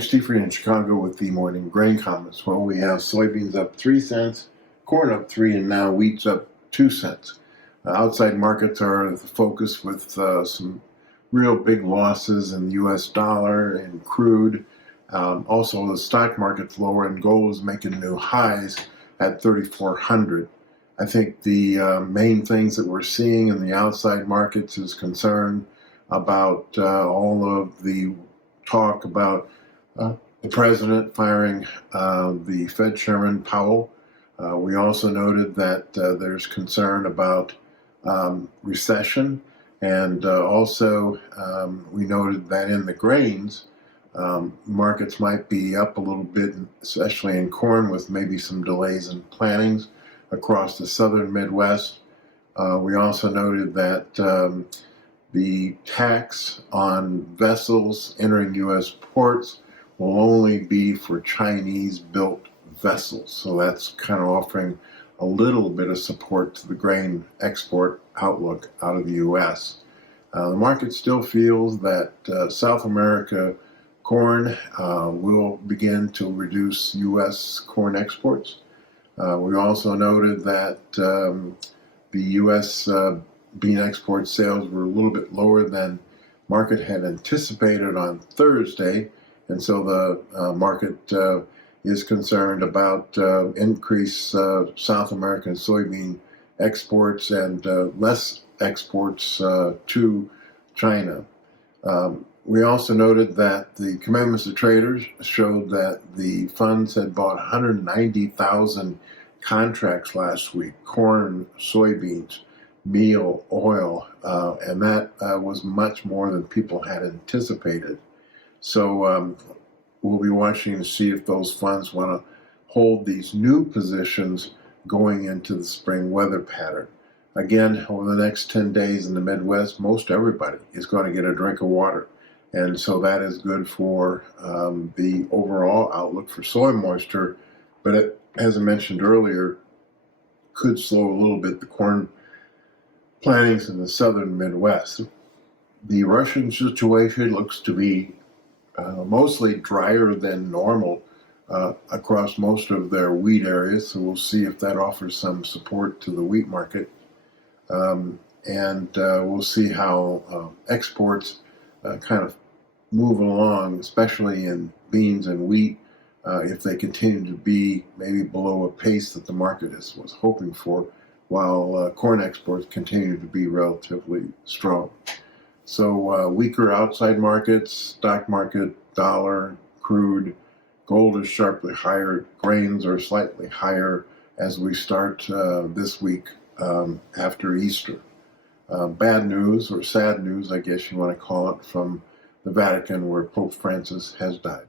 morning, Steve Freed in Chicago with the morning grain comments. Well, we have soybeans up 3 cents, corn up 3, and now wheat's up 2 cents. Outside markets are the focus with some real big losses in the U.S. dollar and crude. Also, the stock market's lower, and gold is making new highs at 3,400. I think the main things that we're seeing in the outside markets is concern about all of the talk about the president firing the Fed Chairman Powell. We also noted that there's concern about recession, and also we noted that in the grains, markets might be up a little bit, especially in corn, with maybe some delays in plantings across the southern Midwest. We also noted that the tax on vessels entering U.S. ports will only be for Chinese-built vessels. So that's kind of offering a little bit of support to the grain export outlook out of the U.S. The market still feels that South America corn will begin to reduce U.S. corn exports. We also noted that the U.S. bean export sales were a little bit lower than market had anticipated on Thursday, and so the market is concerned about increased South American soybean exports and less exports to China. We also noted that the commitments to traders showed that the funds had bought 190,000 contracts last week: corn, soybeans, meal, oil, and that was much more than people had anticipated. So we'll be watching to see if those funds want to hold these new positions going into the spring weather pattern. Again, over the next 10 days in the Midwest, most everybody is going to get a drink of water. And so that is good for the overall outlook for soil moisture. But it, as I mentioned earlier, could slow a little bit the corn plantings in the southern Midwest. The Russian situation looks to be mostly drier than normal across most of their wheat areas, so we'll see if that offers some support to the wheat market. And we'll see how exports kind of move along, especially in beans and wheat, if they continue to be maybe below a pace that the market was hoping for, while corn exports continue to be relatively strong. So weaker outside markets, stock market, dollar, crude, gold is sharply higher, grains are slightly higher as we start this week after Easter. Bad news, or sad news, I guess you want to call it, from the Vatican, where Pope Francis has died.